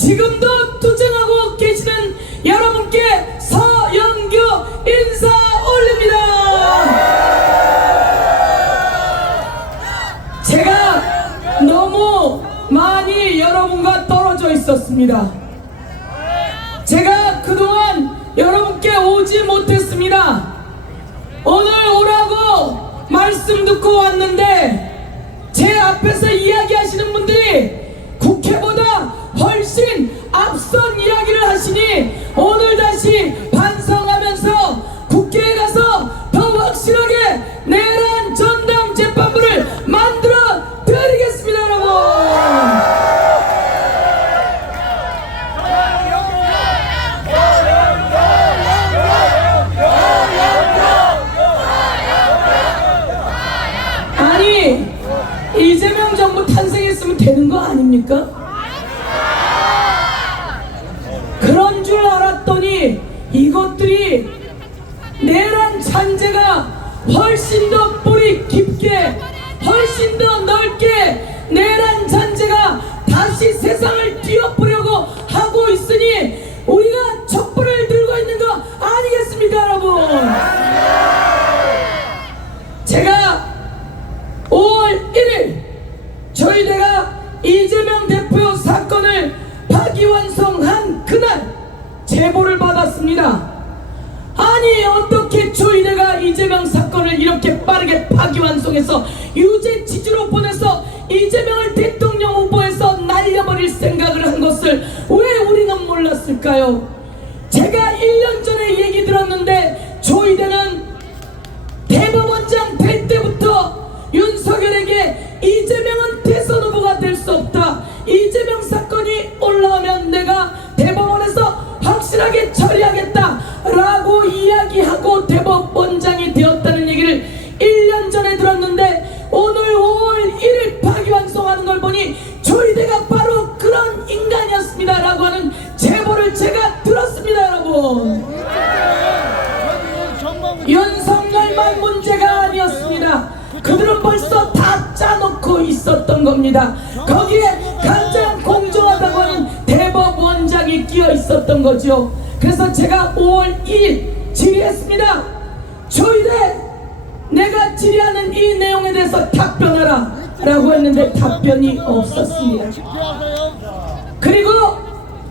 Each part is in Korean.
지금도 투쟁하고 계시는 여러분께 서영교 인사 올립니다. 제가 너무 많이 여러분과 떨어져 있었습니다. 제가 그동안 여러분께 오지 못했습니다. 오늘 오라고 말씀 듣고 왔는데 제 앞에서 이야기하시는 분들이 국회보다 훨씬 앞선 이야기를 하시니 오늘 다시 반성하면서 국회에 가서 더 확실하게 내란 전담 재판부를 만들어 드리겠습니다. 여러분, 아니 이재명 정부 탄생했으면 되는 거 아닙니까? 그런 줄 알았더니 이것들이 내란 잔재가 훨씬 더 뿌리 깊게, 훨씬 더 넓게 내란 잔재가 다시 세상을 뒤엎으려고 하고 있으니 우리가 촛불을 들고 있는 거 아니겠습니까, 여러분? 제가 5월 1일 저희대가 이재명 대표 사건을 파기환송한 그날 제보를 받았습니다. 아니 어떻게 저희대가 이재명 사건을 이렇게 빠르게 파기환송해서 유죄 취지로 보내서 이재명을 대통령 후보에서 날려버릴 생각을 한 것을 왜 우리는 몰랐을까요? 제가 1년 전에 얘기 들었는데 저희대는 대법원장 될 때부터 윤석열에게 이재명은 대선 후보가 될 수 없다, 이재명 사건이 올라오면 내가 대법원에서 확실하게 처리하겠다 라고 이야기하고 대법원장이 되었다는 얘기를 1년 전에 들었는데 오늘 5월 1일 파기환송하는 걸 보니 조이대가 바로 그런 인간이었습니다 라고 하는 제보를 제가 들었습니다. 여러분, 윤석열만 문제가 아니었습니다. 그들은 벌써 다 짜놓고 있었던 겁니다. 거기에 가장 공정하다고 하는 대법원장이 끼어 있었던 거죠. 그래서 제가 5월 2일 질의했습니다. 조이대, 내가 질의하는 이 내용에 대해서 답변하라 라고 했는데 답변이 없었습니다. 그리고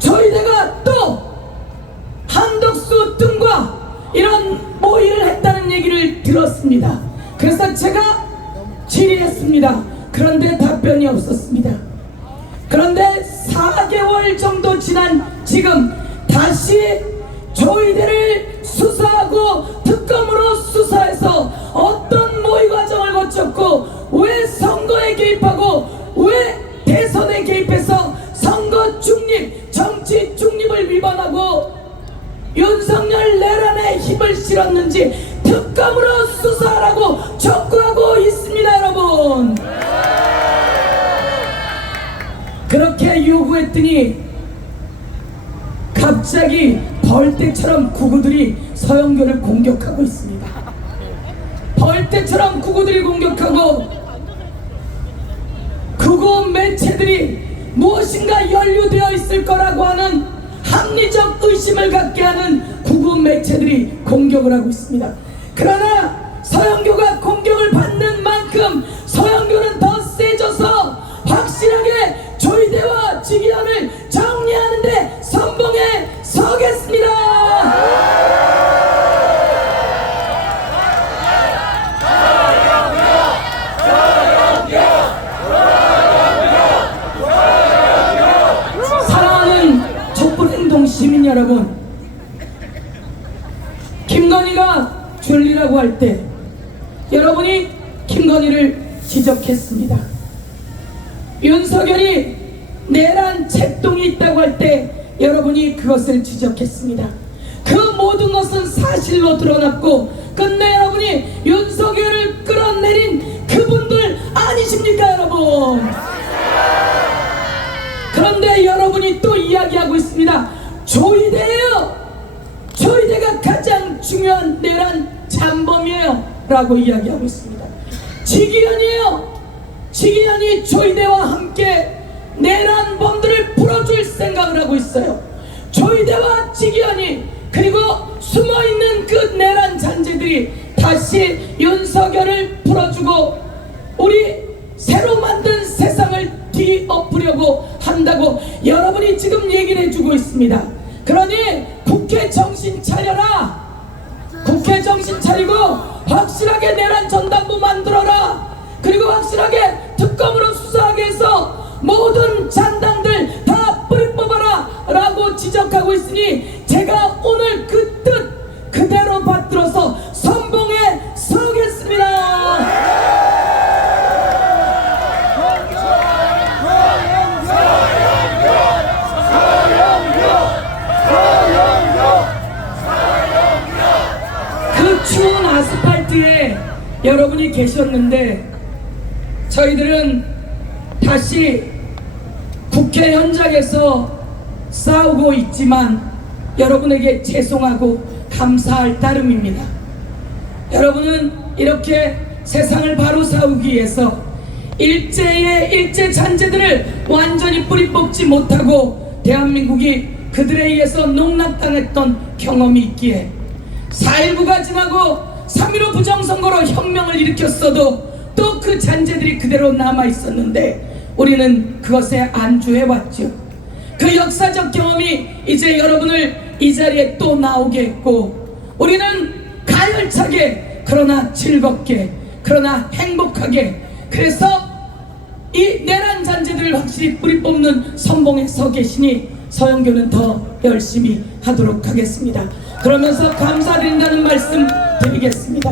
조이대가 또 한덕수 등과 이런 모의를 했다는 얘기를 들었습니다. 그래서 제가 질의했습니다. 그런데 답변이 없었습니다. 그런데 4개월 정도 지난 지금 다시 조이대를 수사하고 특검으로 수사해서 어떤 모의 과정을 거쳤고 왜 선거에 개입하고 왜 대선에 개입해서 선거 중립, 정치 중립을 위반하고 윤석열 내란에 힘을 실었는지 특검으로 수사하라고 촉구하고 있습니다. 여러분, 그렇게 요구했더니 갑자기 벌떼처럼 구구들이 서영교를 공격하고 있습니다. 벌떼처럼 구구들이 공격하고 구구 매체들이 무엇인가 연루되어 있을 거라고 하는 합리적 의심을 갖게 하는 구구 매체들이 공격을 하고 있습니다. 그러나 서영교가 공격을 받는 만큼 서영교는 더 세져서 확실하게 조이대와 직위원을 정리하는데 선봉에 서겠습니다. 사랑하는 촛불행동 시민 여러분, 김건희가 줄리라고 할 때 여러분이 김건희를 지적했습니다. 윤석열이 내란 책동이 있다고 할 때 여러분이 그것을 지적했습니다. 그 모든 것은 사실로 드러났고 끝내 여러분이 윤석열을 끌어내린 그분들 아니십니까 여러분? 그런데 여러분이 또 이야기하고 있습니다. 조이대예요. 조이대가 가장 중요한 내란 잠범이에요 라고 이야기하고 있습니다. 직위원이에요. 직위원이 조이대와 함께 내란범들을 풀어줄 생각을 하고 있어요. 조이대와 지기현이 그리고 숨어있는 그 내란 잔재들이 다시 윤석열을 풀어주고 우리 새로 만든 세상을 뒤엎으려고 한다고 여러분이 지금 얘기를 해주고 있습니다. 그러니 국회 정신 차려라. 국회 정신 차리고 확실하게 내란 전담부 만들어라. 그리고 확실하게 특검으로 수사하게 해서 모든 잔당들 다 뿌리 뽑아라 라고 지적하고 있으니 제가 오늘 그 뜻 그대로 받들어서 선봉에 서겠습니다. 그 추운 아스팔트에 여러분이 계셨는데 저희들은 다시 국회 현장에서 싸우고 있지만 여러분에게 죄송하고 감사할 따름입니다. 여러분은 이렇게 세상을 바로 세우기 위해서 일제의 일제 잔재들을 완전히 뿌리 뽑지 못하고 대한민국이 그들에 의해서 농락당했던 경험이 있기에 4.19가 지나고 3.15 부정선거로 혁명을 일으켰어도 또 그 잔재들이 그대로 남아있었는데 우리는 그것에 안주해왔죠. 그 역사적 경험이 이제 여러분을 이 자리에 또 나오게 했고 우리는 가열차게 그러나 즐겁게 그러나 행복하게 그래서 이 내란 잔재들을 확실히 뿌리 뽑는 선봉에 서 계시니 서영교는 더 열심히 하도록 하겠습니다. 그러면서 감사드린다는 말씀 드리겠습니다.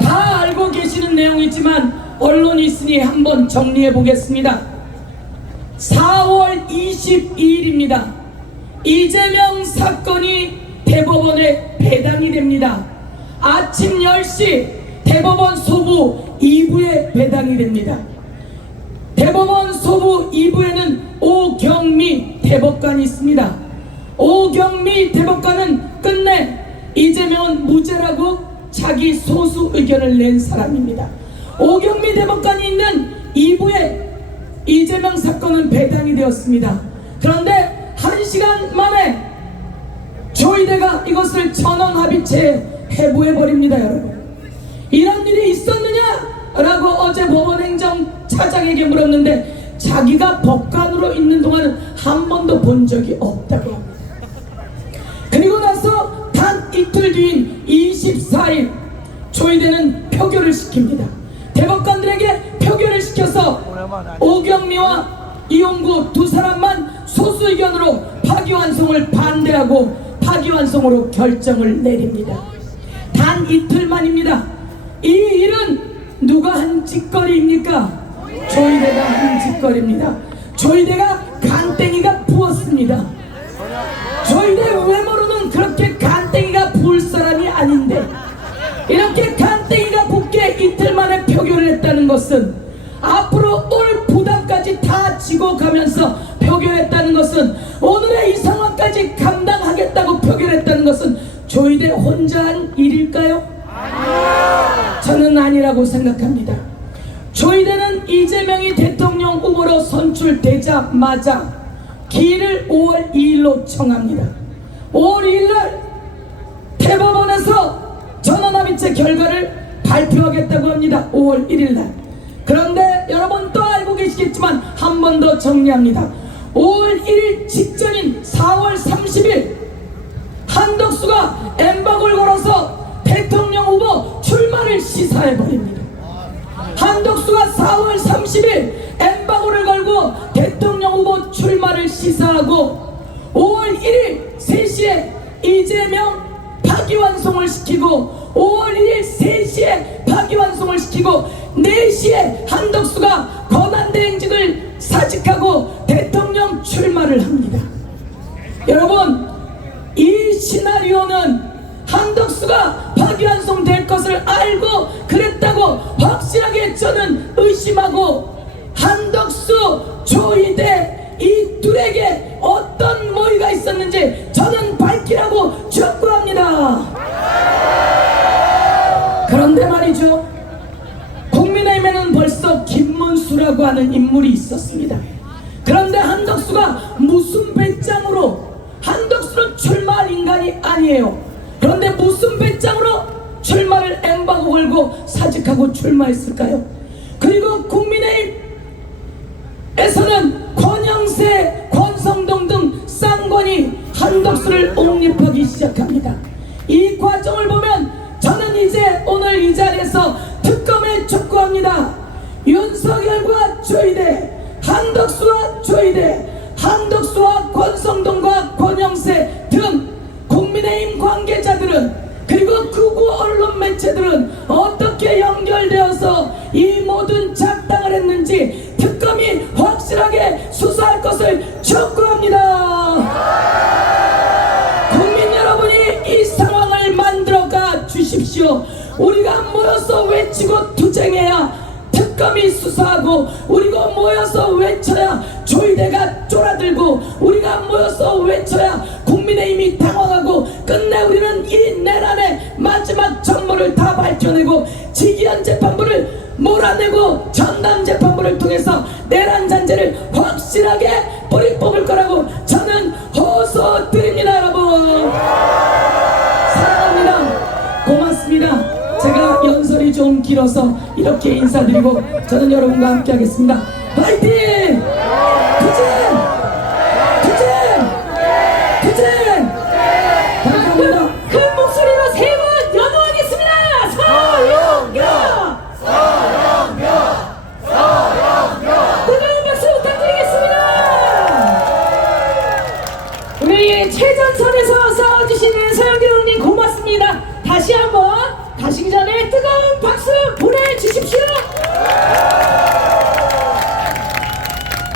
다 알고 계시는 내용이지만 언론이 있으니 한번 정리해 보겠습니다. 4월 22일입니다. 이재명 사건이 대법원에 배당이 됩니다. 아침 10시 대법원 소부 2부에 배당이 됩니다. 대법원 소부 2부에는 오경미 대법관이 있습니다. 오경미 대법관은 끝내 이재명은 무죄라고 자기 소수 의견을 낸 사람입니다. 오경미 대법관이 있는 2부에 이재명 사건은 배당이 되었습니다. 그런데 1시간 만에 조이대가 이것을 전원합의체에 회부해버립니다. 여러분, 이런 일이 있었느냐? 라고 어제 법원행정차장에게 물었는데 자기가 법관으로 있는 동안은 한 번도 본 적이 없다고 합니다. 그리고 나서 단 이틀 뒤인 24일 조이대는 표결을 시킵니다. 대법관들에게 표결을 시켜서 오경미와 이용구 두 사람만 소수 의견으로 파기환송을 반대하고 파기환송으로 결정을 내립니다. 단 이틀 만입니다. 이 일은 누가 한 짓거리입니까? 조이대가 한 짓거리입니다. 조이대가 간땡이가 부었습니다. 조이대 외모로는 그렇게 간땡이가 부을 사람이 아닌데 이렇게 간땡이가 붓게 이틀 만에 표결을 했다는 것은 앞으로 올 부담까지 다 지고 가면서 표결했다는 것은 오늘의 이 상황까지 감당하겠다고 표결했다는 것은 조이대 혼자 한 일일까요? 저는 아니라고 생각합니다. 조이대는 이재명이 대통령 후보로 선출되자마자 기일을 5월 2일로 정합니다. 5월 2일날 대법원에서 전원합의체 결과를 발표하겠다고 합니다. 5월 1일날. 그런데 여러분 또 알고 계시겠지만 한 번 더 정리합니다. 5월 1일 직전인 4월 30일 한덕수가 엠박을 걸어서 대통령 후보 출마를 시사해버립니다. 한덕수가 4월 30일 엠바고를 걸고 대통령 후보 출마를 시사하고 5월 1일 3시에 이재명 파기환송을 시키고 5월 1일 3시에 파기환송을 시키고 4시에 한덕수가 권한대행직을 사직하고 대통령 출마를 합니다. 여러분, 이 시나리오는 한덕수가 파기환송 될 것을 알고 그랬다고 확실하게 저는 의심하고 한덕수, 조이대 이 둘에게 어떤 모의가 있었는지 저는 밝히라고 촉구합니다. 그런데 말이죠, 국민의힘에는 벌써 김문수라고 하는 인물이 있었습니다. 그런데 아니에요. 그런데 무슨 배짱으로 출마를 엠바고 걸고 사직하고 출마했을까요? 그리고 국민의힘에서는 권영세, 권성동 등 쌍권이 한덕수를 옹립하기 시작합니다. 이 과정을 보면 저는 이제 오늘 이 자리에서 특검에 촉구합니다. 윤석열과 조이대, 한덕수와 조이대, 한덕수와 권성동과 권영세 등 국민의힘 관계자들은, 그리고 극우 언론 매체들은 어떻게 연결되어서 이 모든 작당을 했는지 특검이 확실하게 수사할 것을 촉구합니다. 국민 여러분이 이 상황을 만들어가 주십시오. 우리가 모여서 외치고 투쟁해야 특검이 수사하고, 우리가 모여서 외쳐야 조이대가 쫄아들고, 우리가 모여서 외쳐야 국민의힘이 당황하고, 끝내 우리는 이 내란의 마지막 전모를 다 밝혀내고 지기현 재판부를 몰아내고 전담 재판부를 통해서 내란 잔재를 확실하게 뿌리 뽑을 거라고 저는 호소드립니다. 여러분 사랑합니다. 고맙습니다. 제가 연설이 좀 길어서 이렇게 인사드리고 저는 여러분과 함께 하겠습니다. 화이팅! 투쟁! 투쟁! 투쟁! 감사합니다. 큰 목소리로 세 번 연호하겠습니다. 서영교! 서영교! 서영교! 뜨거운 박수 부탁드리겠습니다. 우리 최전선에서 싸워주시는 서영교 형님 고맙습니다. 다시 한번 가시기 전에 뜨거운 박수 보내주십시오.